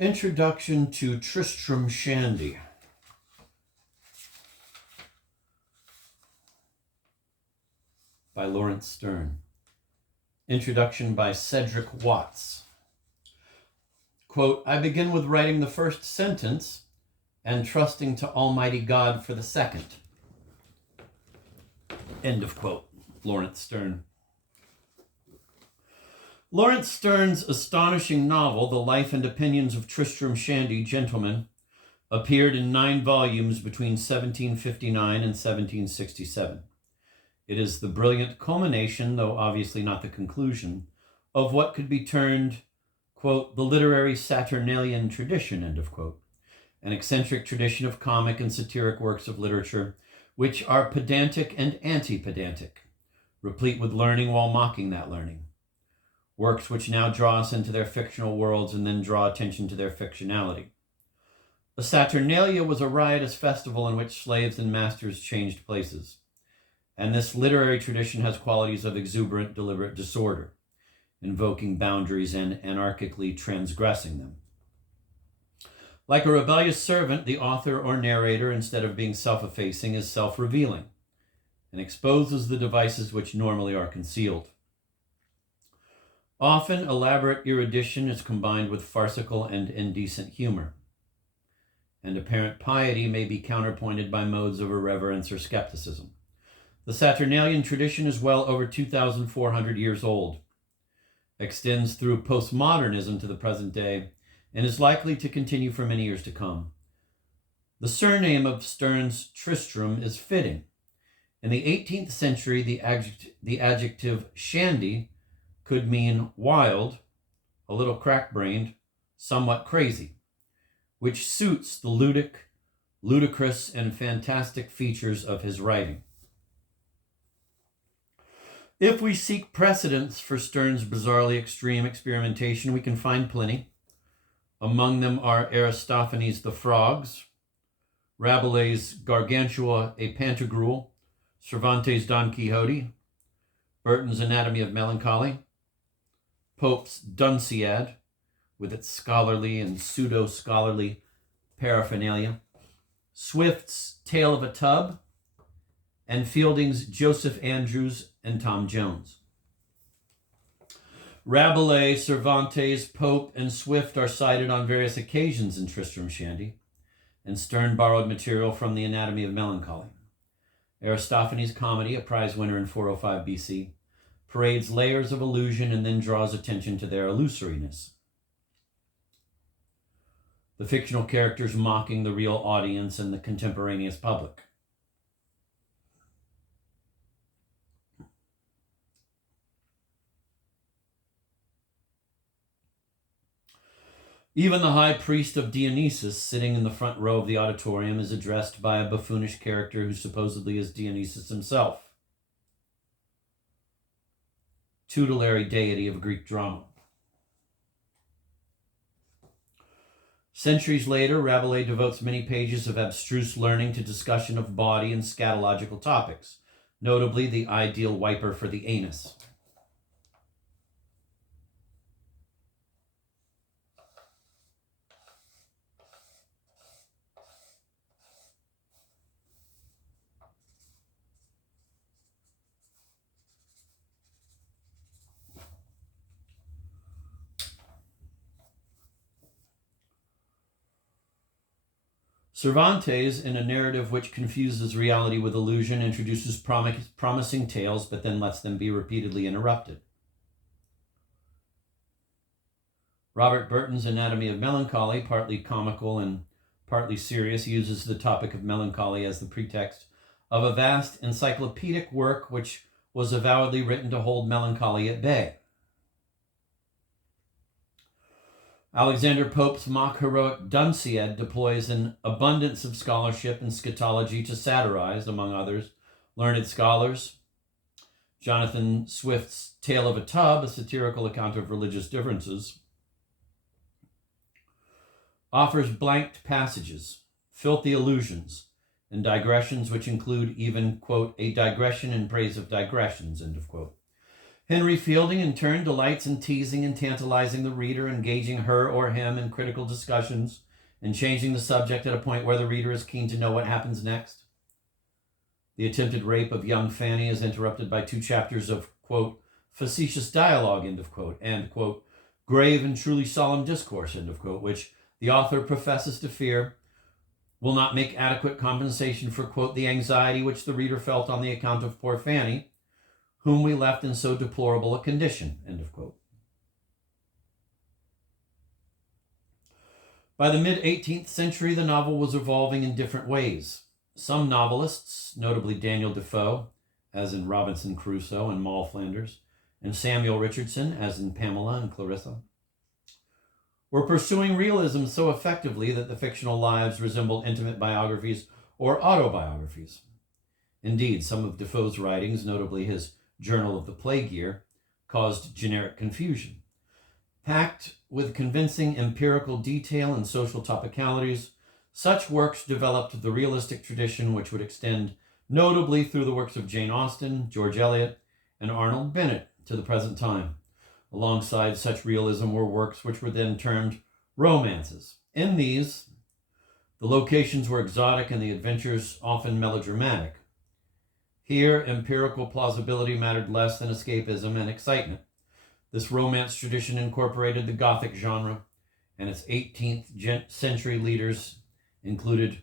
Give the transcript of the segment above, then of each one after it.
Introduction to Tristram Shandy by Laurence Sterne. Introduction by Cedric Watts. Quote, I begin with writing the first sentence and trusting to Almighty God for the second. End of quote. Laurence Sterne. Laurence Sterne's astonishing novel, The Life and Opinions of Tristram Shandy, Gentleman, appeared in 9 volumes between 1759 and 1767. It is the brilliant culmination, though obviously not the conclusion, of what could be termed, quote, the literary Saturnalian tradition, end of quote, an eccentric tradition of comic and satiric works of literature, which are pedantic and anti-pedantic, replete with learning while mocking that learning. Works which now draw us into their fictional worlds and then draw attention to their fictionality. The Saturnalia was a riotous festival in which slaves and masters changed places. And this literary tradition has qualities of exuberant, deliberate disorder, invoking boundaries and anarchically transgressing them. Like a rebellious servant, the author or narrator, instead of being self-effacing, is self-revealing and exposes the devices which normally are concealed. Often, elaborate erudition is combined with farcical and indecent humor, and apparent piety may be counterpointed by modes of irreverence or skepticism. The Saturnalian tradition is well over 2,400 years old, extends through postmodernism to the present day, and is likely to continue for many years to come. The surname of Sterne's Tristram is fitting. In the 18th century, the adjective shandy could mean wild, a little crack-brained, somewhat crazy, which suits the ludicrous, and fantastic features of his writing. If we seek precedents for Sterne's bizarrely extreme experimentation, we can find plenty. Among them are Aristophanes' The Frogs, Rabelais' Gargantua et Pantagruel, Cervantes' Don Quixote, Burton's Anatomy of Melancholy, Pope's Dunciad, with its scholarly and pseudo-scholarly paraphernalia, Swift's Tale of a Tub, and Fielding's Joseph Andrews and Tom Jones. Rabelais, Cervantes, Pope, and Swift are cited on various occasions in Tristram Shandy, and Sterne borrowed material from the Anatomy of Melancholy. Aristophanes' comedy, a prize winner in 405 BC, parades layers of illusion and then draws attention to their illusoriness. The fictional characters mocking the real audience and the contemporaneous public. Even the high priest of Dionysus, sitting in the front row of the auditorium, is addressed by a buffoonish character who supposedly is Dionysus himself, tutelary deity of Greek drama. Centuries later, Rabelais devotes many pages of abstruse learning to discussion of body and scatological topics, notably the ideal wiper for the anus. Cervantes, in a narrative which confuses reality with illusion, introduces promising tales, but then lets them be repeatedly interrupted. Robert Burton's Anatomy of Melancholy, partly comical and partly serious, uses the topic of melancholy as the pretext of a vast encyclopedic work which was avowedly written to hold melancholy at bay. Alexander Pope's mock-heroic Dunciad deploys an abundance of scholarship and scatology to satirize, among others, learned scholars. Jonathan Swift's Tale of a Tub, a satirical account of religious differences, offers blanked passages, filthy allusions, and digressions which include even, quote, a digression in praise of digressions, end of quote. Henry Fielding, in turn, delights in teasing and tantalizing the reader, engaging her or him in critical discussions and changing the subject at a point where the reader is keen to know what happens next. The attempted rape of young Fanny is interrupted by 2 chapters of, quote, facetious dialogue, end of quote, and, quote, grave and truly solemn discourse, end of quote, which the author professes to fear will not make adequate compensation for, quote, the anxiety which the reader felt on the account of poor Fanny, whom we left in so deplorable a condition, end of quote. By the mid-18th century, the novel was evolving in different ways. Some novelists, notably Daniel Defoe, as in Robinson Crusoe and Moll Flanders, and Samuel Richardson, as in Pamela and Clarissa, were pursuing realism so effectively that the fictional lives resembled intimate biographies or autobiographies. Indeed, some of Defoe's writings, notably his Journal of the Plague Year, caused generic confusion. Packed with convincing empirical detail and social topicalities, such works developed the realistic tradition which would extend notably through the works of Jane Austen, George Eliot, and Arnold Bennett to the present time. Alongside such realism were works which were then termed romances. In these, the locations were exotic and the adventures often melodramatic. Here, empirical plausibility mattered less than escapism and excitement. This romance tradition incorporated the Gothic genre, and its 18th century leaders included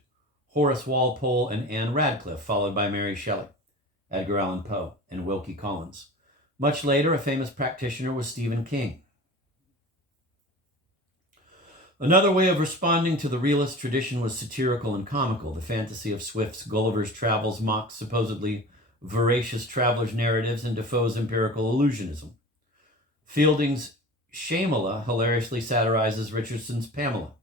Horace Walpole and Anne Radcliffe, followed by Mary Shelley, Edgar Allan Poe, and Wilkie Collins. Much later, a famous practitioner was Stephen King. Another way of responding to the realist tradition was satirical and comical. The fantasy of Swift's Gulliver's Travels mocked supposedly veracious travelers' narratives and Defoe's empirical illusionism. Fielding's Shamala hilariously satirizes Richardson's Pamela,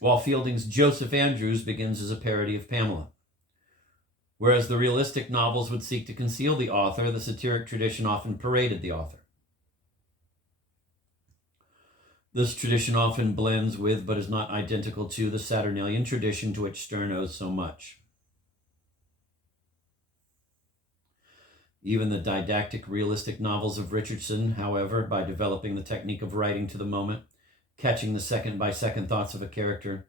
while Fielding's Joseph Andrews begins as a parody of Pamela. Whereas the realistic novels would seek to conceal the author, the satiric tradition often paraded the author. This tradition often blends with, but is not identical to, the Saturnalian tradition to which Sterne owes so much. Even the didactic, realistic novels of Richardson, however, by developing the technique of writing to the moment, catching the second-by-second thoughts of a character,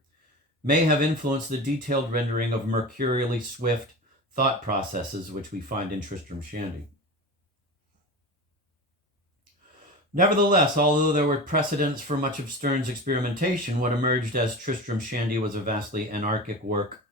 may have influenced the detailed rendering of mercurially swift thought processes which we find in Tristram Shandy. Nevertheless, although there were precedents for much of Sterne's experimentation, what emerged as Tristram Shandy was a vastly anarchic work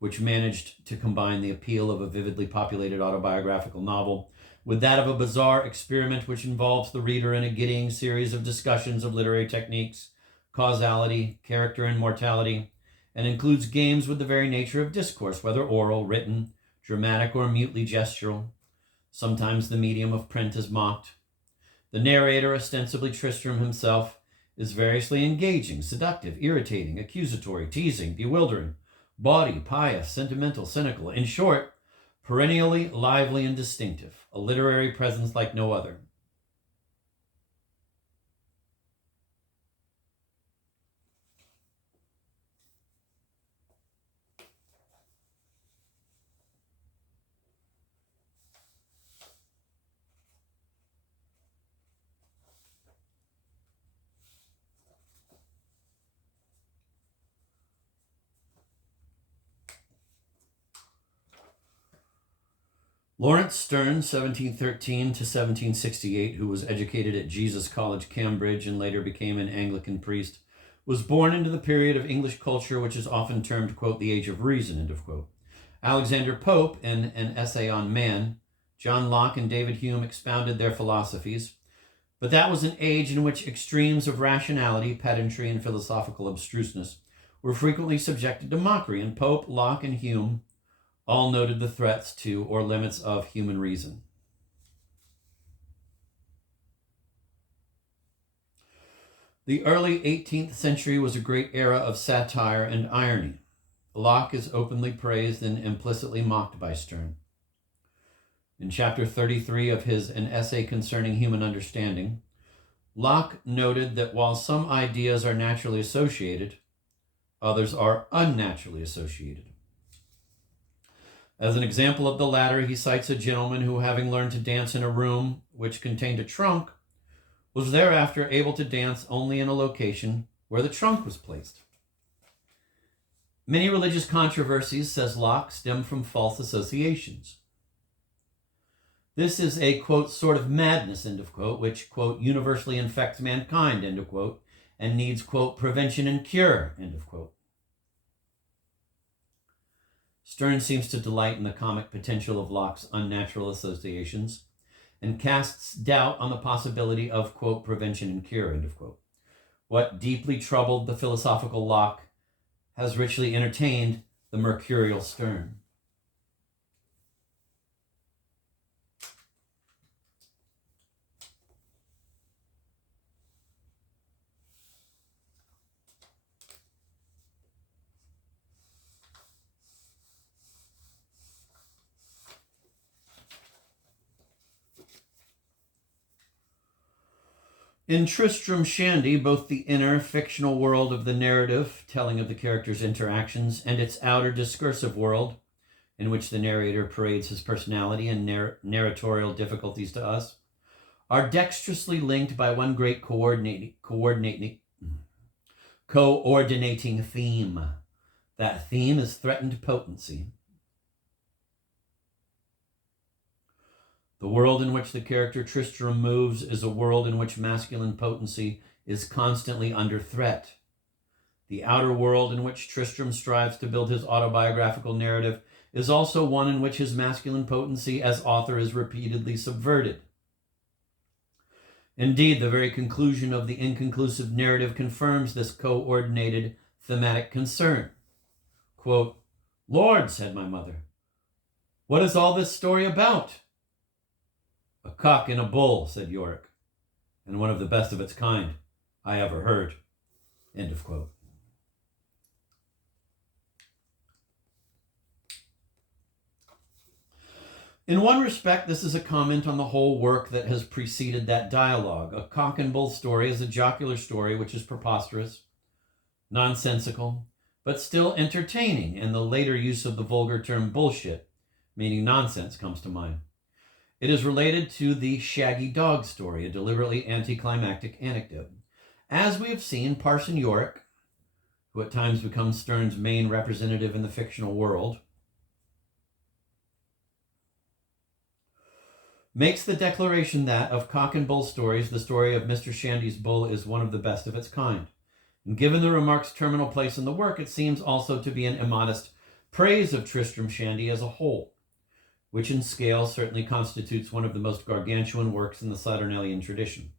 which managed to combine the appeal of a vividly populated autobiographical novel with that of a bizarre experiment which involves the reader in a giddying series of discussions of literary techniques, causality, character, and mortality, and includes games with the very nature of discourse, whether oral, written, dramatic, or mutely gestural. Sometimes the medium of print is mocked. The narrator, ostensibly Tristram himself, is variously engaging, seductive, irritating, accusatory, teasing, bewildering, bawdy, pious, sentimental, cynical. In short, perennially lively and distinctive, a literary presence like no other. Laurence Sterne, 1713 to 1768, who was educated at Jesus College, Cambridge, and later became an Anglican priest, was born into the period of English culture which is often termed, quote, the Age of Reason, end of quote. Alexander Pope, in an essay on Man, John Locke and David Hume expounded their philosophies, but that was an age in which extremes of rationality, pedantry, and philosophical abstruseness were frequently subjected to mockery, and Pope, Locke, and Hume all noted the threats to or limits of human reason. The early 18th century was a great era of satire and irony. Locke is openly praised and implicitly mocked by Sterne. In chapter 33 of his An Essay Concerning Human Understanding, Locke noted that while some ideas are naturally associated, others are unnaturally associated. As an example of the latter, he cites a gentleman who, having learned to dance in a room which contained a trunk, was thereafter able to dance only in a location where the trunk was placed. Many religious controversies, says Locke, stem from false associations. This is a, quote, sort of madness, end of quote, which, quote, universally infects mankind, end of quote, and needs, quote, prevention and cure, end of quote. Sterne seems to delight in the comic potential of Locke's unnatural associations and casts doubt on the possibility of, quote, prevention and cure, end of quote. What deeply troubled the philosophical Locke has richly entertained the mercurial Sterne. In Tristram Shandy, both the inner fictional world of the narrative, telling of the characters' interactions, and its outer discursive world, in which the narrator parades his personality and narratorial difficulties to us, are dexterously linked by one great coordinating theme. That theme is threatened potency. The world in which the character Tristram moves is a world in which masculine potency is constantly under threat. The outer world in which Tristram strives to build his autobiographical narrative is also one in which his masculine potency as author is repeatedly subverted. Indeed, the very conclusion of the inconclusive narrative confirms this coordinated thematic concern. Quote, "Lord," said my mother, "what is all this story about?" "A cock and a bull," said Yorick, "and one of the best of its kind I ever heard." End of quote. In one respect, this is a comment on the whole work that has preceded that dialogue. A cock and bull story is a jocular story which is preposterous, nonsensical, but still entertaining, and the later use of the vulgar term bullshit, meaning nonsense, comes to mind. It is related to the shaggy dog story, a deliberately anticlimactic anecdote. As we have seen, Parson Yorick, who at times becomes Sterne's main representative in the fictional world, makes the declaration that, of cock and bull stories, the story of Mr. Shandy's bull is one of the best of its kind. And given the remark's terminal place in the work, it seems also to be an immodest praise of Tristram Shandy as a whole, which in scale certainly constitutes one of the most gargantuan works in the Saturnalian tradition.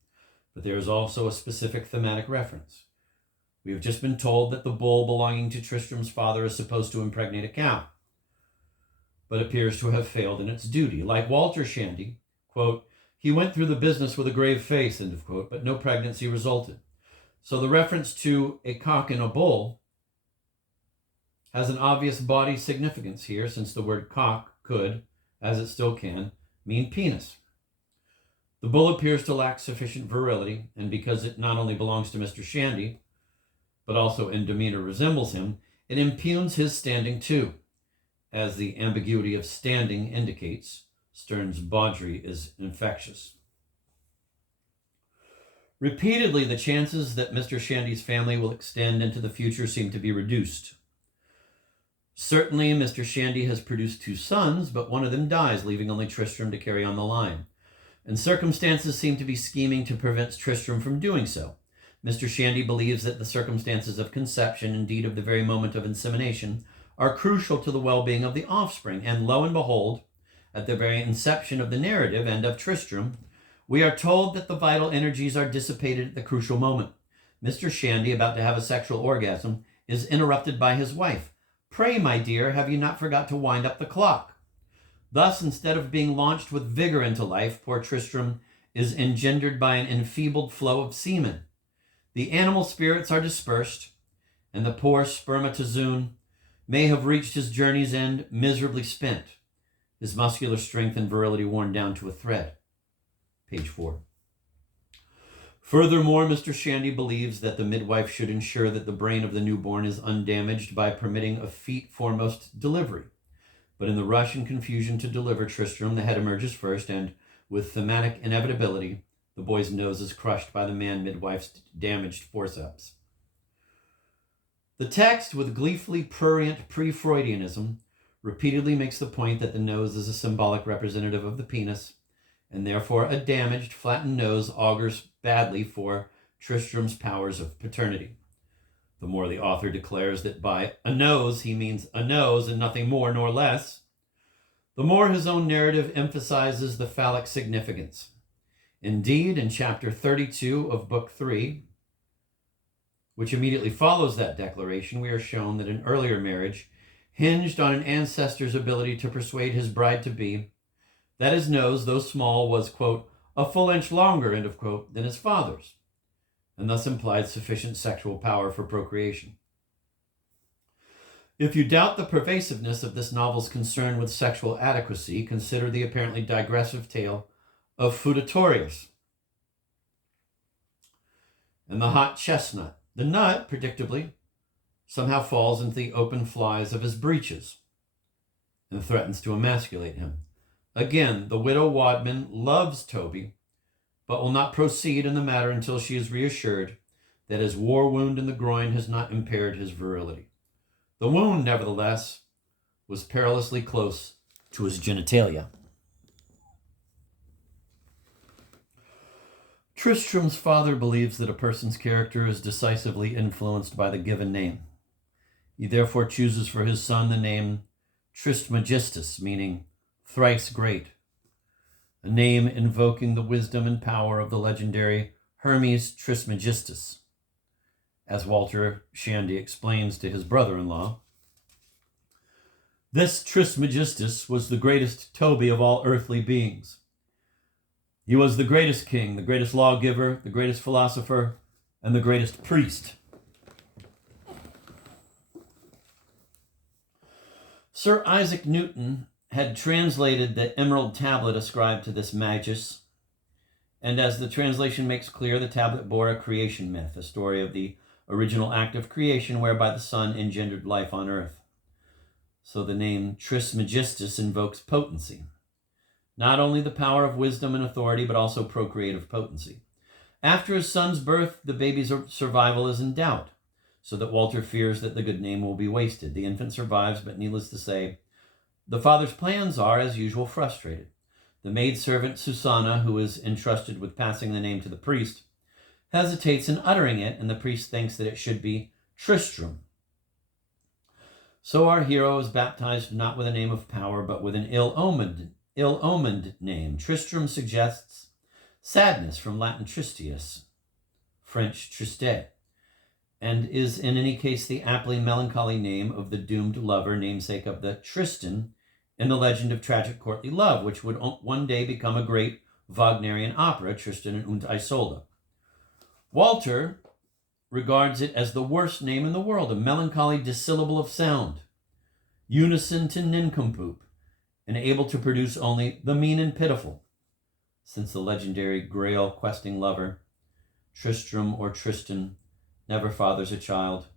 But there is also a specific thematic reference. We have just been told that the bull belonging to Tristram's father is supposed to impregnate a cow, but appears to have failed in its duty. Like Walter Shandy, quote, "He went through the business with a grave face," end of quote, "but no pregnancy resulted." So the reference to a cock and a bull has an obvious body significance here, since the word cock could, as it still can, mean penis. The bull appears to lack sufficient virility, and because it not only belongs to Mr. Shandy, but also in demeanor resembles him, it impugns his standing too. As the ambiguity of standing indicates, Sterne's bawdry is infectious. Repeatedly, the chances that Mr. Shandy's family will extend into the future seem to be reduced. Certainly, Mr. Shandy has produced 2 sons, but one of them dies, leaving only Tristram to carry on the line. And circumstances seem to be scheming to prevent Tristram from doing so. Mr. Shandy believes that the circumstances of conception, indeed of the very moment of insemination, are crucial to the well-being of the offspring. And lo and behold, at the very inception of the narrative and of Tristram, we are told that the vital energies are dissipated at the crucial moment. Mr. Shandy, about to have a sexual orgasm, is interrupted by his wife. "Pray, my dear, have you not forgot to wind up the clock?" Thus, instead of being launched with vigor into life, poor Tristram is engendered by an enfeebled flow of semen. The animal spirits are dispersed, and the poor spermatozoon may have reached his journey's end miserably spent, his muscular strength and virility worn down to a thread. Page 4. Furthermore, Mr. Shandy believes that the midwife should ensure that the brain of the newborn is undamaged by permitting a feet foremost delivery. But in the rush and confusion to deliver Tristram, the head emerges first, and with thematic inevitability, the boy's nose is crushed by the man-midwife's damaged forceps. The text, with gleefully prurient pre-Freudianism, repeatedly makes the point that the nose is a symbolic representative of the penis, and therefore a damaged, flattened nose augurs badly for Tristram's powers of paternity. The more the author declares that by a nose he means a nose and nothing more nor less, the more his own narrative emphasizes the phallic significance. Indeed, in chapter 32 of Book 3, which immediately follows that declaration, we are shown that an earlier marriage hinged on an ancestor's ability to persuade his bride-to-be that his nose, though small, was, quote, a full inch longer, end of quote, than his father's, and thus implied sufficient sexual power for procreation. If you doubt the pervasiveness of this novel's concern with sexual adequacy, consider the apparently digressive tale of Fruitatorius and the hot chestnut. The nut, predictably, somehow falls into the open flies of his breeches and threatens to emasculate him. Again, the widow Wadman loves Toby, but will not proceed in the matter until she is reassured that his war wound in the groin has not impaired his virility. The wound, nevertheless, was perilously close to his genitalia. Tristram's father believes that a person's character is decisively influenced by the given name. He therefore chooses for his son the name Trismegistus, meaning thrice great, a name invoking the wisdom and power of the legendary Hermes Trismegistus. As Walter Shandy explains to his brother-in-law, this Trismegistus was the greatest Toby of all earthly beings. He was the greatest king, the greatest lawgiver, the greatest philosopher, and the greatest priest. Sir Isaac Newton had translated the emerald tablet ascribed to this magus, and as the translation makes clear, the tablet bore a creation myth, a story of the original act of creation whereby the sun engendered life on earth. So the name Trismegistus invokes potency. Not only the power of wisdom and authority, but also procreative potency. After his son's birth, the baby's survival is in doubt, so that Walter fears that the good name will be wasted. The infant survives, but needless to say, the father's plans are, as usual, frustrated. The maidservant Susanna, who is entrusted with passing the name to the priest, hesitates in uttering it, and the priest thinks that it should be Tristram. So our hero is baptized not with a name of power, but with an ill-omened name. Tristram suggests sadness, from Latin tristius, French triste, and is in any case the aptly melancholy name of the doomed lover, namesake of the Tristan in the legend of tragic courtly love, which would one day become a great Wagnerian opera, Tristan und Isolde. Walter regards it as the worst name in the world, a melancholy dissyllable of sound, unison to nincompoop, and able to produce only the mean and pitiful, since the legendary Grail questing lover, Tristram or Tristan, never fathers a child.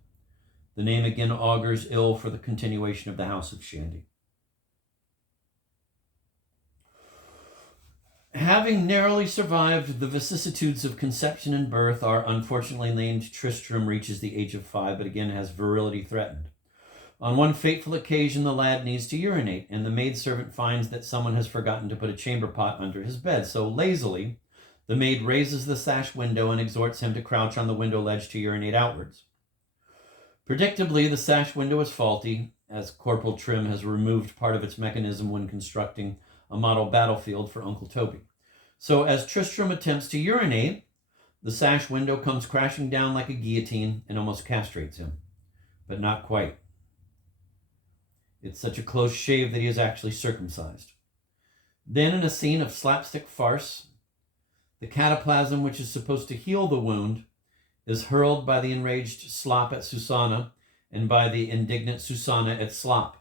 The name again augurs ill for the continuation of the House of Shandy. Having narrowly survived the vicissitudes of conception and birth, our unfortunately named Tristram reaches the age of 5, but again has virility threatened. On one fateful occasion, the lad needs to urinate, and the maidservant finds that someone has forgotten to put a chamber pot under his bed. So lazily, the maid raises the sash window and exhorts him to crouch on the window ledge to urinate outwards. Predictably, the sash window is faulty, as Corporal Trim has removed part of its mechanism when constructing a model battlefield for Uncle Toby. So as Tristram attempts to urinate, the sash window comes crashing down like a guillotine and almost castrates him. But not quite. It's such a close shave that he is actually circumcised. Then, in a scene of slapstick farce, the cataplasm, which is supposed to heal the wound, is hurled by the enraged Slop at Susanna and by the indignant Susanna at Slop.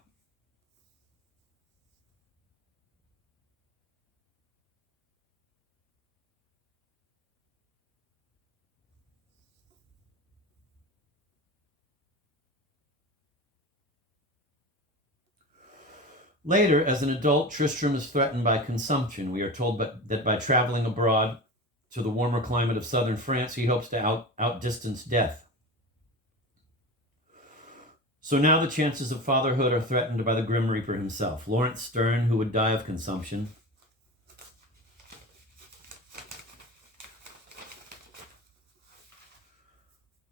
Later, as an adult, Tristram is threatened by consumption. We are told that by traveling abroad to the warmer climate of southern France, he hopes to outdistance death. So now the chances of fatherhood are threatened by the Grim Reaper himself, Laurence Sterne, who would die of consumption.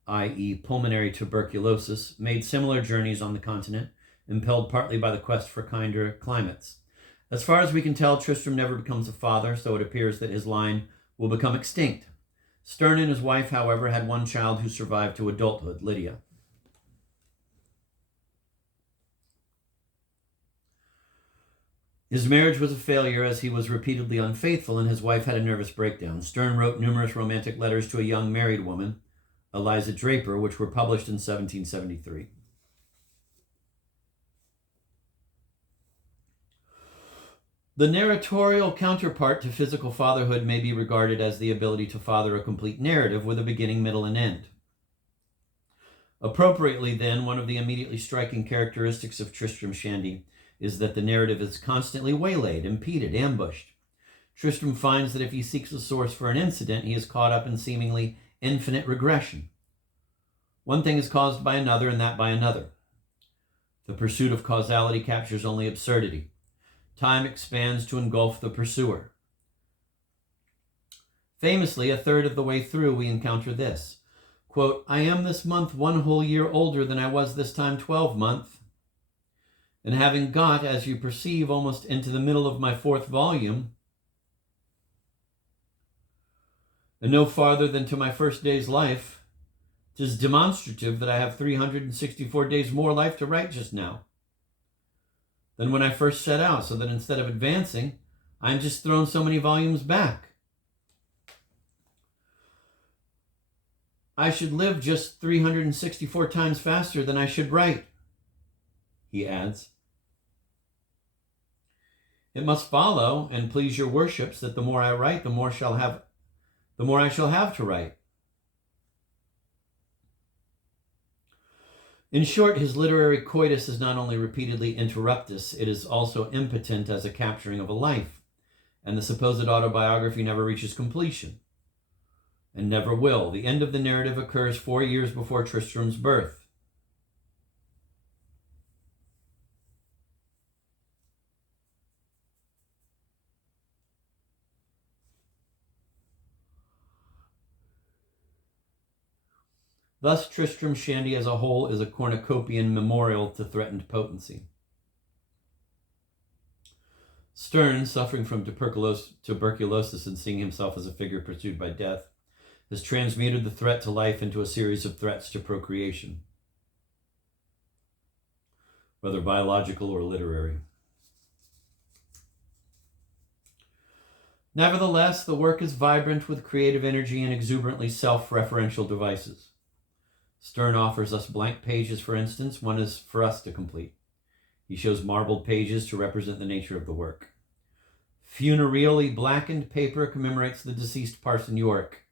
i.e. pulmonary tuberculosis, made similar journeys on the continent, impelled partly by the quest for kinder climates. As far as we can tell, Tristram never becomes a father, so it appears that his line will become extinct. Sterne and his wife, however, had one child who survived to adulthood, Lydia. His marriage was a failure as he was repeatedly unfaithful and his wife had a nervous breakdown. Sterne wrote numerous romantic letters to a young married woman, Eliza Draper, which were published in 1773. The narratorial counterpart to physical fatherhood may be regarded as the ability to father a complete narrative with a beginning, middle, and end. Appropriately, then, one of the immediately striking characteristics of Tristram Shandy is that the narrative is constantly waylaid, impeded, ambushed. Tristram finds that if he seeks a source for an incident, he is caught up in seemingly infinite regression. One thing is caused by another, and that by another. The pursuit of causality captures only absurdity. Time expands to engulf the pursuer. Famously, a third of the way through, we encounter this. Quote, I am this month 1 whole year older than I was this time 12 month. And having got, as you perceive, almost into the middle of my 4th volume, and no farther than to my 1st day's life, 'tis demonstrative that I have 364 days more life to write just now than when I first set out, so that instead of advancing, I'm just thrown so many volumes back. I should live just 364 times faster than I should write, he adds. It must follow, and please your worships, that the more I write, the more I shall have to write. In short, his literary coitus is not only repeatedly interruptus, it is also impotent as a capturing of a life, and the supposed autobiography never reaches completion, and never will. The end of the narrative occurs 4 years before Tristram's birth. Thus, Tristram Shandy as a whole is a cornucopian memorial to threatened potency. Sterne, suffering from tuberculosis and seeing himself as a figure pursued by death, has transmuted the threat to life into a series of threats to procreation, whether biological or literary. Nevertheless, the work is vibrant with creative energy and exuberantly self-referential devices. Sterne offers us blank pages, for instance. One is for us to complete. He shows marbled pages to represent the nature of the work. Funereally blackened paper commemorates the deceased Parson York.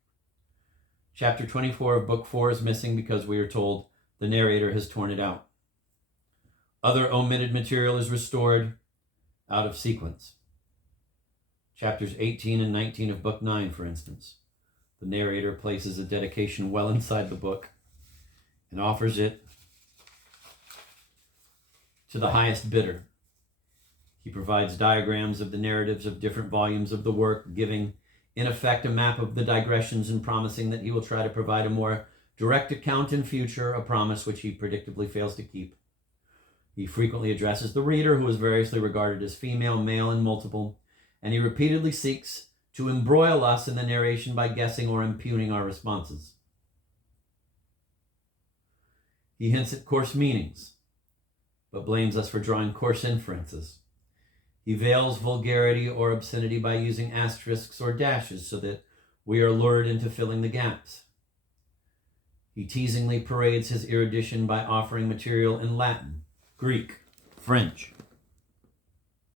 Chapter 24 of Book 4 is missing because we are told the narrator has torn it out. Other omitted material is restored out of sequence. Chapters 18 and 19 of Book 9, for instance. The narrator places a dedication well inside the book and offers it to the highest bidder. He provides diagrams of the narratives of different volumes of the work, giving, in effect, a map of the digressions and promising that he will try to provide a more direct account in future, a promise which he predictably fails to keep. He frequently addresses the reader, who is variously regarded as female, male, and multiple, and he repeatedly seeks to embroil us in the narration by guessing or impugning our responses. He hints at coarse meanings, but blames us for drawing coarse inferences. He veils vulgarity or obscenity by using asterisks or dashes so that we are lured into filling the gaps. He teasingly parades his erudition by offering material in Latin, Greek, French,